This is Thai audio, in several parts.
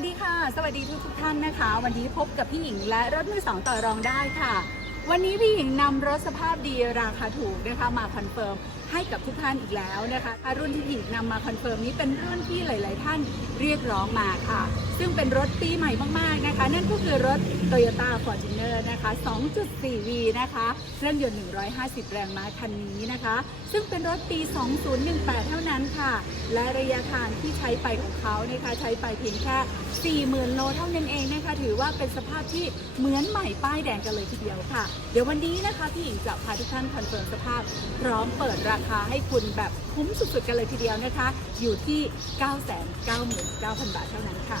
สดีค่ะ สวัสดีทุกทุกท่านนะคะ วันนี้พบกับพี่หญิงและรถมือสองต่อรองได้ค่ะ วันนี้พี่หญิงนำรถสภาพดีราคาถูกนะคะมาคอนเฟิร์ม ให้กับทุกท่านอีกแล้วนะคะรุ่นที่พี่หญิงนำมาคอนเฟิร์มนี้เป็นรุ่นที่หลาย ๆ ท่านเรียกร้องมาค่ะ ซึ่งเป็นรถปีใหม่มาก ๆ นะคะ นั่นก็คือรถ Toyota Fortuner นะคะ 2.4V นะคะเครื่องยนต์ 150 แรงม้าคันนี้นะคะ ซึ่งเป็นรถปี 2018 เท่านั้นค่ะ และระยะทางที่ใช้ไปของเขานะคะใช้ไปเพียงแค่ 40,000 โลเท่านั้นเองนะคะ ถือว่าเป็นสภาพที่เหมือนใหม่ป้ายแดงกันเลยทีเดียวค่ะ เดี๋ยววันนี้นะคะพี่หญิงจะพาทุกท่านคอนเฟิร์มสภาพ พร้อมเปิดราคาให้คุณแบบคุ้มสุดๆกันเลยทีเดียวนะคะ อยู่ที่ 999,000 บาทเท่านั้นค่ะ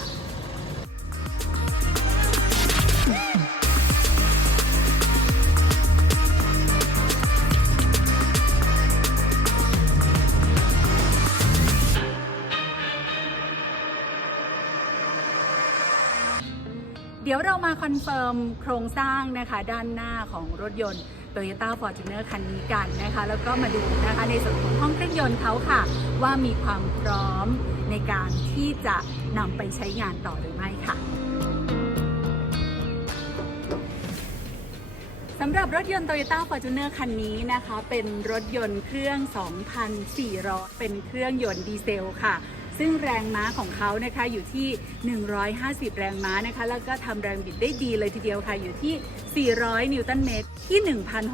เดี๋ยวเรามาคอนเฟิร์มโครงสร้างนะคะ ด้านหน้าของรถยนต์ Toyota Fortuner คันนี้กันนะคะ แล้วก็มาดูนะคะในส่วนของห้องเครื่องยนต์เขาค่ะ ว่ามีความพร้อมในการที่จะนำไปใช้งานต่อหรือไม่ค่ะสำหรับรถยนต์ Toyota Fortuner คันนี้นะคะ เป็นรถยนต์เครื่อง 2,400 เป็นเครื่องยนต์ดีเซลค่ะ ซึ่งแรงม้าของเขานะคะอยู่ที่ 150 แรงม้านะคะ แล้วก็ทำแรงบิดได้ดีเลยทีเดียวค่ะอยู่ที่ 400 นิวตันเมตรที่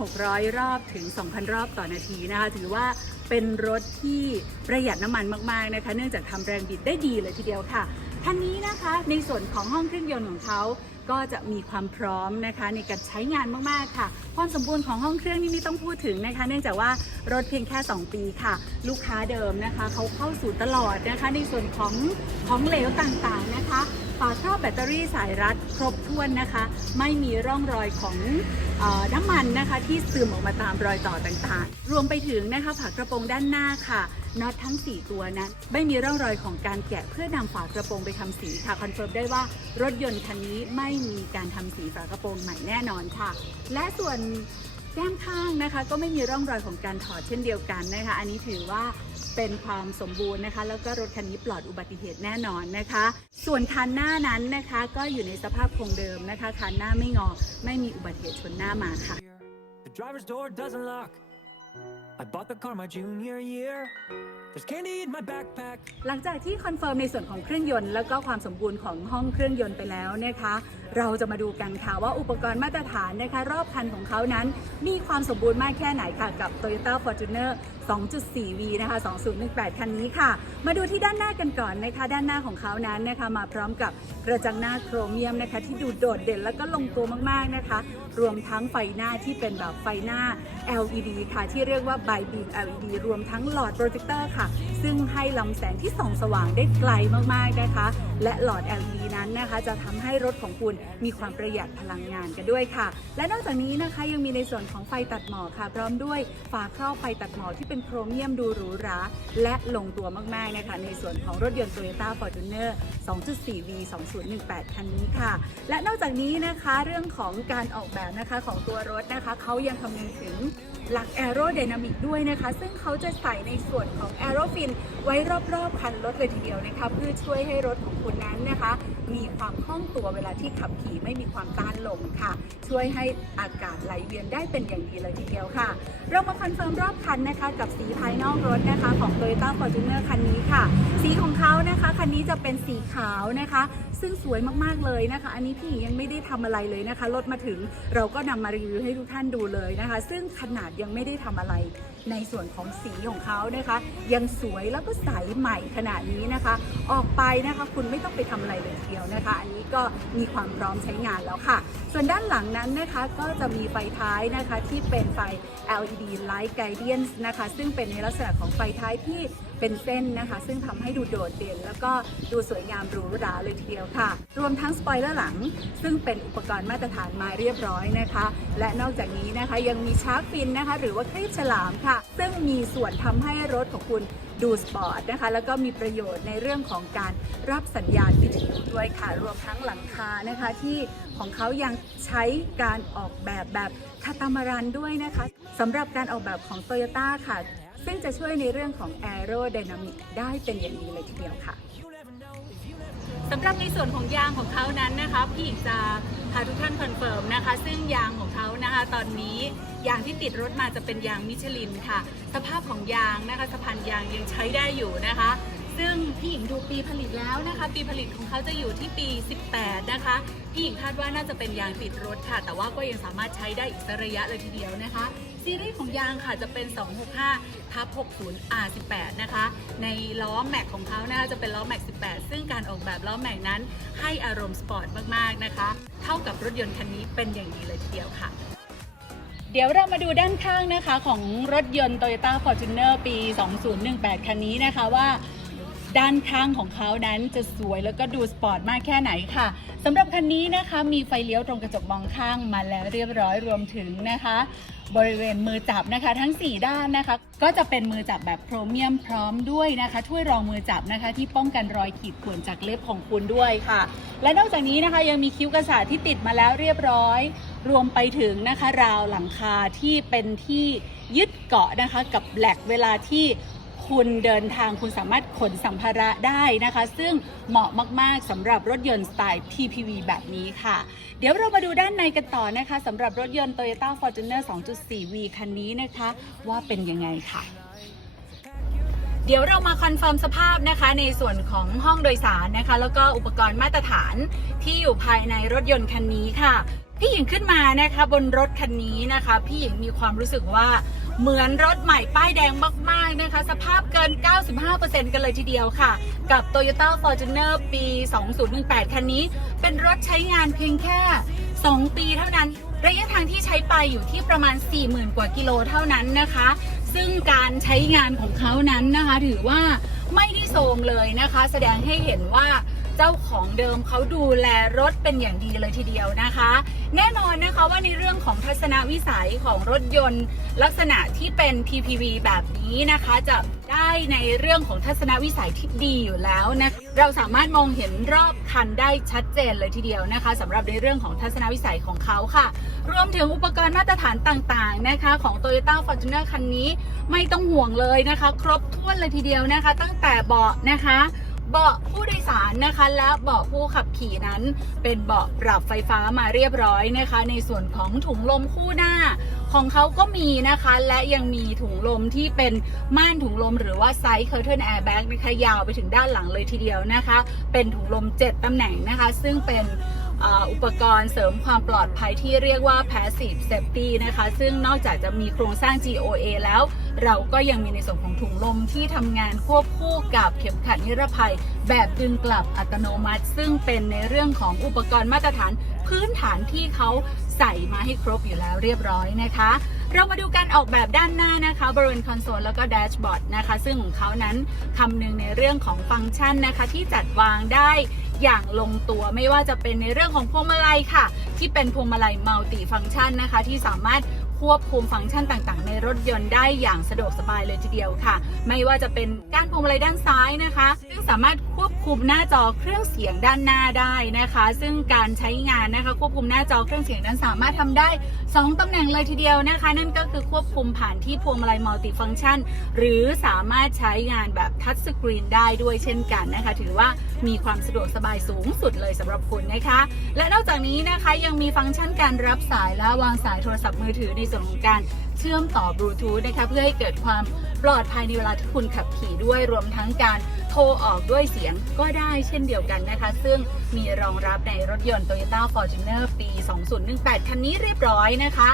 1,600 รอบถึง 2,000 รอบต่อนาทีนะคะ ถือว่าเป็นรถที่ประหยัดน้ำมันมาก ๆ นะคะ เนื่องจากทำแรงบิดได้ดีเลยทีเดียวค่ะคันนี้นะคะในส่วนของห้องเครื่องยนต์ของเขา ก็จะมีความพร้อมนะคะในการใช้งานมากๆค่ะ ความสมบูรณ์ของห้องเครื่องนี่ไม่ต้องพูดถึงนะคะ เนื่องจากว่ารถเพียงแค่ 2 ปีค่ะ ลูกค้าเดิมนะคะเขาเข้าสู่ตลอดนะคะ ในส่วนของของเหลวต่างๆนะคะฝาครอบแบตเตอรี่สายรัดครบถ้วนนะคะ ไม่มีร่องรอยของออน้ำมันนะคะที่ซึมออกมาตามรอยต่อต่างๆ รวมไปถึงนะคะฝากระโปรงด้านหน้าค่ะ น็อตทั้ง 4 ตัวนั้น ไม่มีร่องรอยของการแกะเพื่อนำฝากระโปรงไปทำสีค่ะคอนเฟิร์มได้ว่ารถยนต์คันนี้ไม่มีการทำสีฝากระโปรงใหม่แน่นอนค่ะ และส่วนแก้มข้างนะคะ ก็ไม่มีร่องรอยของการถอดเช่นเดียวกันนะคะ อันนี้ถือว่าเป็นความสมบูรณ์นะคะ แล้วก็รถคันนี้ปลอดอุบัติเหตุแน่นอนนะคะ ส่วนคันหน้านั้นนะคะก็อยู่ในสภาพคงเดิมนะคะคันหน้าไม่งอ ไม่มีอุบัติเหตุชนหน้ามาค่ะ I bought the car my junior year. There's candy in my backpack. หลังจากที่คอนเฟิร์มในส่วนของเครื่องยนต์แล้วก็ความสมบูรณ์ของห้องเครื่องยนต์ไปแล้วนะคะ เราจะมาดูกันค่ะว่าอุปกรณ์มาตรฐานนะคะ รอบคันของเขานั้น มีความสมบูรณ์มากแค่ไหนค่ะ กับ Toyota Fortuner 2.4V นะคะ 2018 คันนี้ค่ะ มาดูที่ด้านหน้ากันก่อนนะคะ ด้านหน้าของเขานั้นนะคะ มาพร้อมกับกระจังหน้าโครเมียมนะคะ ที่ดูโดดเด่นแล้วก็ลงตัวมากๆนะคะ รวมทั้งไฟหน้าที่เป็นแบบไฟหน้า LED ค่ะที่เรียกว่า Bi Beam LED รวมทั้งหลอดโปรเจคเตอร์ค่ะ ซึ่งให้ลำแสงที่ส่องสว่างได้ไกลมากๆนะคะ และหลอด LED นั้นนะคะ จะทำให้รถของคุณมีความประหยัดพลังงานกันด้วยค่ะ และนอกจากนี้นะคะยังมีในส่วนของไฟตัดหมอกค่ะ พร้อมด้วยฝาครอบไฟตัดหมอกที่เป็นโครเมียมดูหรูหราและลงตัวมากๆนะคะ ในส่วนของรถยนต์ Toyota Fortuner 2.4V 2018 คันนี้ค่ะ และนอกจากนี้นะคะเรื่องของการออกแบบนะคะของตัวรถนะคะเขายังคำนึงถึง หลัก Aerodynamic ด้วยนะคะ ซึ่งเขาจะใส่ในส่วนของ Aerofin ไว้รอบๆคันรถเลยทีเดียวนะคะเพื่อช่วยให้รถของคุณนั้นนะคะ มีความคล่องตัวเวลาที่ขับขี่ไม่มีความต้านลมค่ะ ช่วยให้อากาศไหลเวียนได้เป็นอย่างดีเลยทีเดียวค่ะ เรามาคอนเฟิร์มรอบคันนะคะกับสีภายนอกรถนะคะของ Toyota Fortuner คันนี้ค่ะ สีของเขานะคะคันนี้จะเป็นสีขาวนะคะ ซึ่งสวยมากๆเลยนะคะ อันนี้พี่หญิงยังไม่ได้ทำอะไรเลยนะคะรถมาถึงเราก็นำมารีวิวให้ทุกท่านดูเลยนะคะ ซึ่งขนาดยังไม่ได้ทำอะไรในส่วนของสีของเขานะคะ ยังสวยแล้วก็ใสใหม่ขนาดนี้นะคะ ออกไปนะคะคุณไม่ต้องไปทำอะไรเลยทีเดียวนะคะ อันนี้ก็มีความพร้อมใช้งานแล้วค่ะ ส่วนด้านหลังนั้นนะคะก็จะมีไฟท้ายนะคะที่เป็นไฟ LED Light Guidance นะคะ ซึ่งเป็นในลักษณะของไฟท้ายที่ เป็นเส้นนะคะ ซึ่งทำให้ดูโดดเด่น แล้วก็ดูสวยงามหรูหราเลยทีเดียวค่ะ รวมทั้งสปอยเลอร์หลัง ซึ่งเป็นอุปกรณ์มาตรฐานมาเรียบร้อยนะคะ และนอกจากนี้นะคะยังมีชาร์กฟินนะคะ หรือว่าครีบฉลามค่ะ ซึ่งมีส่วนทำให้รถของคุณดูสปอร์ตนะคะ แล้วก็มีประโยชน์ในเรื่องของการรับสัญญาณวิทยุด้วยค่ะ รวมทั้งหลังคานะคะที่ของเขายังใช้การออกแบบแบบคาตามารันด้วยนะคะสำหรับการออกแบบของ t o y ยต้ค่ะ ซึ่งจะช่วยในเรื่องของ Aerodynamic ได้เป็นอย่างดีเลยทีเดียวค่ะสำหรับในส่วนของยางของเขานั้นนะคะพี่หญิงจะพาทุกท่านคอนเฟิร์มนะคะ ซึ่งยางของเขานะคะ ตอนนี้ยางที่ติดรถมาจะเป็นยางมิชลินค่ะ สภาพของยางนะคะสะพานยางยังใช้ได้อยู่นะคะ ซึ่งพี่หญิงดูปีผลิตแล้วนะคะ ปีผลิตของเขาจะอยู่ที่ปี 18 นะคะพี่หญิงคาดว่าน่าจะเป็นยางติดรถค่ะ แต่ว่าก็ยังสามารถใช้ได้อีกสักระยะเลยทีเดียวนะคะ ซีรีส์ของยางค่ะจะเป็น 265ทับ60 R18 นะคะ ในล้อแม็กของเขานะคะจะเป็นล้อแม็ก18 ซึ่งการออกแบบล้อแม็กนั้นให้อารมณ์สปอร์ตมาก ๆ นะคะเท่ากับรถยนต์คันนี้เป็นอย่างดีเลยทีเดียวค่ะเดี๋ยวเรามาดูด้านข้างนะคะของรถยนต์ Toyota Fortuner ปี 2018 คันนี้นะคะว่า ด้านข้างของเขานั้นจะสวยแล้วก็ดูสปอร์ตมากแค่ไหนค่ะสำหรับคันนี้นะคะมีไฟเลี้ยวตรงกระจกมองข้างมาแล้วเรียบร้อยรวมถึงนะคะ บริเวณมือจับนะคะ ทั้ง 4 ด้านนะคะ ก็จะเป็นมือจับแบบโครเมียมพร้อมด้วยนะคะถ้วยรองมือจับนะคะ ที่ป้องกันรอยขีดข่วนจากเล็บของคุณด้วยค่ะ และนอกจากนี้นะคะยังมีคิ้วกระสาที่ติดมาแล้วเรียบร้อย รวมไปถึงนะคะราวหลังคาที่เป็นที่ยึดเกาะนะคะกับแหลกเวลาที่ คุณเดินทางคุณสามารถขนสัมภาระได้นะคะ ซึ่งเหมาะมากๆสำหรับรถยนต์สไตล์ TPV แบบนี้ค่ะ เดี๋ยวเรามาดูด้านในกันต่อนะคะสำหรับรถยนต์ Toyota Fortuner 2.4V คันนี้นะคะ ว่าเป็นยังไงค่ะเดี๋ยวเรามาคอนเฟิร์มสภาพนะคะในส่วนของห้องโดยสารนะคะ แล้วก็อุปกรณ์มาตรฐานที่อยู่ภายในรถยนต์คันนี้ค่ะ พี่หญิงขึ้นมานะคะบนรถคันนี้นะคะ พี่หญิงมีความรู้สึกว่าเหมือนรถใหม่ป้ายแดงมากๆนะคะ สภาพเกิน 95%กันเลยทีเดียวค่ะ กับ Toyota Fortuner ปี 2018 คันนี้ เป็นรถใช้งานเพียงแค่ 2 ปีเท่านั้น ระยะทางที่ใช้ไปอยู่ที่ประมาณ 40,000 กว่ากิโลเท่านั้นนะคะ ซึ่งการใช้งานของเขานั้นนะคะ ถือว่าไม่ได้โทรมเลยนะคะ แสดงให้เห็นว่า เจ้าของเดิมเขาดูแลรถเป็นอย่างดีเลยทีเดียวนะคะ แน่นอนนะคะว่าในเรื่องของทัศนวิสัยของรถยนต์ ลักษณะที่เป็น PPV แบบนี้นะคะ จะได้ในเรื่องของทัศนวิสัยที่ดีอยู่แล้วนะเราสามารถมองเห็นรอบคันได้ชัดเจนเลยทีเดียวนะคะสำหรับในเรื่องของทัศนวิสัยของเขาค่ะ รวมถึงอุปกรณ์มาตรฐานต่างๆนะคะของ Toyota Fortuner คันนี้ไม่ต้องห่วงเลยนะคะ ครบถ้วนเลยทีเดียวนะคะ ตั้งแต่เบาะนะคะ เบาะผู้โดยสารนะคะและเบาะผู้ขับขี่นั้น เป็นเบาะปรับไฟฟ้ามาเรียบร้อยนะคะ ในส่วนของถุงลมคู่หน้า ของเขาก็มีนะคะ และยังมีถุงลมที่เป็นม่านถุงลมหรือว่าไซส์เคอร์เทนแอร์แบ็กนะคะยาวไปถึงด้านหลังเลยทีเดียวนะคะ เป็นถุงลม 7ตำแหน่งนะคะ ซึ่งเป็น อุปกรณ์เสริมความปลอดภัยที่เรียกว่า passive safety นะคะ ซึ่งนอกจากจะมีโครงสร้าง GOA แล้ว เราก็ยังมีในส่วนของถุงลมที่ทำงานควบคู่กับเข็มขัดนิรภัย แบบดึงกลับอัตโนมัติ ซึ่งเป็นในเรื่องของอุปกรณ์มาตรฐานพื้นฐานที่เขาใส่มาให้ครบอยู่แล้วเรียบร้อยนะคะ เรามาดูการออกแบบด้านหน้านะคะ บริเวณคอนโซลแล้วก็แดชบอร์ดนะคะ ซึ่งของเขานั้นคำนึงในเรื่องของฟังก์ชันนะคะที่จัดวางได้ อย่างลงตัวไม่ว่าจะเป็นในเรื่องของพวงมาลัยค่ะ ที่เป็นพวงมาลัยมัลติฟังก์ชันนะคะ ที่สามารถควบคุมฟังก์ชันต่างๆ ในรถยนต์ได้อย่างสะดวกสบายเลยทีเดียวค่ะ ไม่ว่าจะเป็นก้านพวงมาลัยด้านซ้ายนะคะ ซึ่งสามารถควบ คุมหน้าจอเครื่องเสียงด้านหน้าได้นะคะ ซึ่งการใช้งานนะคะ ควบคุมหน้าจอเครื่องเสียงนั้นสามารถทำได้ 2ตำแหน่งเลยทีเดียวนะคะ นั่นก็คือควบคุมผ่านที่พวงมาลัยมัลติฟังก์ชัน หรือสามารถใช้งานแบบทัชสกรีนได้ด้วยเช่นกันนะคะ ถือว่ามีความสะดวกสบายสูงสุดเลยสำหรับคุณนะคะ และนอกจากนี้นะคะยังมีฟังก์ชันการรับสายและวางสายโทรศัพท์มือถือในส่วนของการเชื่อมต่อบลูทูธนะคะเพื่อให้เกิดความปลอดภัยในเวลาที่คุณขับขี่ด้วยรวมทั้งการ ทรออกด้วยเสียงก็ได้เช่นเดียวกันนะคะ ซึ่งมีรองรับในรถยนต์ Toyota Fortuner ปี 2018 คันนี้เรียบร้อยนะคะ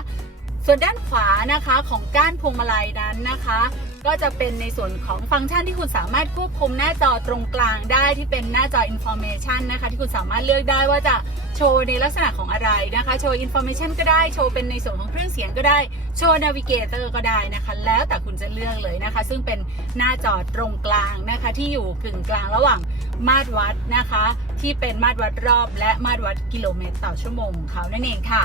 ส่วนด้านขวานะคะของก้านพวงมาลัยนั้นนะคะ ก็จะเป็นในส่วนของฟังก์ชันที่คุณสามารถควบคุมหน้าจอตรงกลางได้ที่เป็นหน้าจอ information นะคะ ที่คุณสามารถเลือกได้ว่าจะโชว์ในลักษณะของอะไรนะคะ โชว์ information ก็ได้ โชว์เป็นในส่วนของเครื่องเสียงก็ได้ โชว์ navigator ก็ได้นะคะ แล้วแต่คุณจะเลือกเลยนะคะ ซึ่งเป็นหน้าจอตรงกลางนะคะ ที่อยู่กึ่งกลางระหว่างมาตรวัดนะคะ ที่เป็นมาตรวัดรอบ และมาตรวัดกิโลเมตรต่อชั่วโมงของเขานั่นเองค่ะ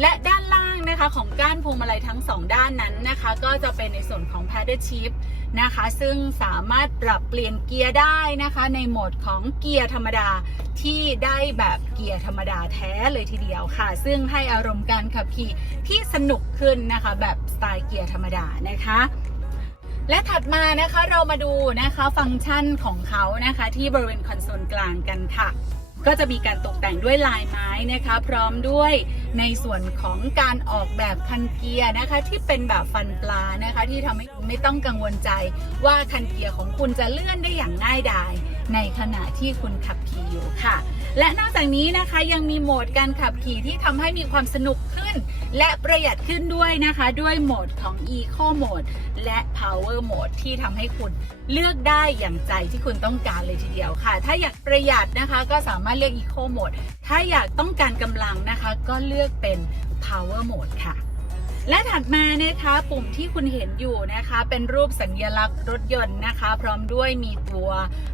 และด้านล่างนะคะของก้านพวงมาลัยทั้ง 2 ด้านนั้นนะคะ ก็จะเป็นในส่วนของ paddle shift นะคะ ซึ่งสามารถปรับเปลี่ยนเกียร์ได้นะคะ ในโหมดของเกียร์ธรรมดาที่ได้แบบเกียร์ธรรมดาแท้เลยทีเดียวค่ะ ซึ่งให้อารมณ์การขับขี่ที่สนุกขึ้นนะคะ แบบสไตล์เกียร์ธรรมดานะคะและถัดมานะคะเรามาดูนะคะฟังก์ชันของเขานะคะที่บริเวณคอนโซลกลางกันค่ะ ก็จะมีการตกแต่งด้วยลายไม้นะคะ พร้อมด้วยในส่วนของการออกแบบคันเกียร์นะคะ ที่เป็นแบบฟันปลานะคะ ที่ทำให้คุณไม่ต้องกังวลใจว่าคันเกียร์ของคุณจะเลื่อนได้อย่างง่ายดายในขณะที่คุณขับขี่อยู่ค่ะ และนอกจากนี้นะคะยังมีโหมดการขับขี่ที่ทำให้มีความสนุกขึ้น และประหยัดขึ้นด้วยนะคะ ด้วยโหมดของ Eco Mode และ Power Mode ที่ทำให้คุณเลือกได้อย่างใจที่คุณต้องการเลยทีเดียวค่ะ ถ้าอยากประหยัดนะคะก็สามารถเลือก Eco Mode ถ้าอยากต้องการกำลังนะคะ ก็เลือกเป็น Power Mode ค่ะ และถัดมานะคะปุ่มที่คุณเห็นอยู่นะคะ เป็นรูปสัญลักษณ์รถยนต์นะคะ พร้อมด้วยมีตัว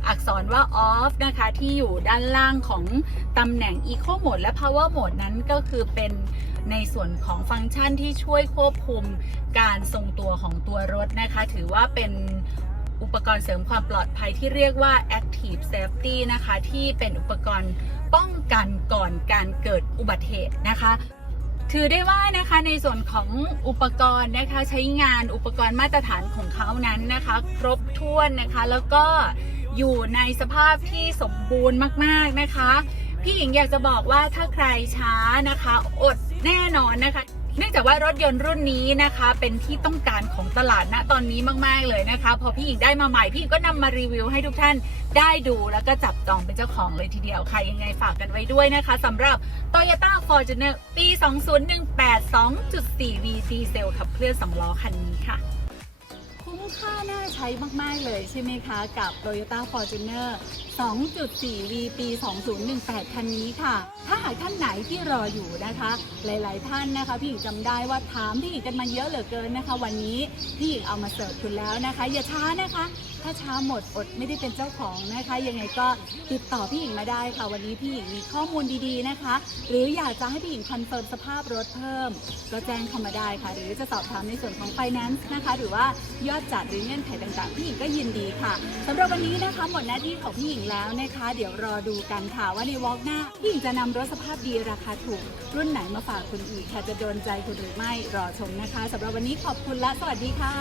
อักษรว่า off นะคะที่อยู่ด้านล่างของตำแหน่ง eco mode และ power mode นั้นก็คือเป็นในส่วนของฟังก์ชันที่ช่วยควบคุมการทรงตัวของตัวรถนะคะ ถือว่าเป็นอุปกรณ์เสริมความปลอดภัยที่เรียกว่า active safety นะคะ ที่เป็นอุปกรณ์ป้องกันก่อนการเกิดอุบัติเหตุนะคะ ถือได้ว่านะคะในส่วนของอุปกรณ์นะคะใช้งานอุปกรณ์มาตรฐานของเขานั้นนะคะ ครบถ้วนนะคะ แล้วก็อยู่ในสภาพที่สมบูรณ์มากๆนะคะ พี่หญิงอยากจะบอกว่าถ้าใครช้านะคะ อดแน่นอนนะคะ เนื่องจากว่ารถยนต์รุ่นนี้นะคะ เป็นที่ต้องการของตลาดณตอนนี้มาก ๆ เลยนะคะ พอพี่หญิงได้มาใหม่พี่ก็นำมารีวิวให้ทุกท่านได้ดูแล้วก็จับจองเป็นเจ้าของเลยทีเดียวค่ะ ยังไงฝากกันไว้ด้วยนะคะสำหรับ Toyota Fortuner ปี 2018 2.4 V ดีเซลขับเคลื่อน2ล้อคันนี้ค่ะคุ้มค่าน่าใช้มากๆเลยใช่ไหมคะกับ Toyota Fortuner 2.4 V ปี 2018 คันนี้ค่ะ ถ้าหากท่านไหนที่รออยู่นะคะ หลาย ๆ ท่านนะคะ พี่หญิงจำได้ว่าถามพี่หญิงกันมาเยอะเหลือเกินนะคะ วันนี้พี่หญิงเอามาเสิร์ฟคุณแล้วนะคะ อย่าช้านะคะ ถ้าช้าหมดอดไม่ได้เป็นเจ้าของนะคะ ยังไงก็ติดต่อพี่หญิงมาได้ค่ะ วันนี้พี่หญิงมีข้อมูลดี ๆ นะคะ หรืออยากจะให้พี่หญิงคอนเฟิร์มสภาพรถเพิ่ม ก็แจ้งเข้ามาได้ค่ะ หรือจะสอบถามในส่วนของ finance นะคะ หรือว่ายอดจัดหรือเงื่อนไขต่างๆพี่หญิงก็ยินดีค่ะสำหรับวันนี้นะคะหมดหน้าที่ของพี่หญิงแล้วนะคะ เดี๋ยวรอดูกันค่ะว่าในวอล์กหน้าพี่หญิงจะนำรถสภาพดีราคาถูก รุ่นไหนมาฝากคุณอีกค่ะจะโดนใจคุณหรือไม่รอชมนะคะสำหรับวันนี้ขอบคุณและสวัสดีค่ะ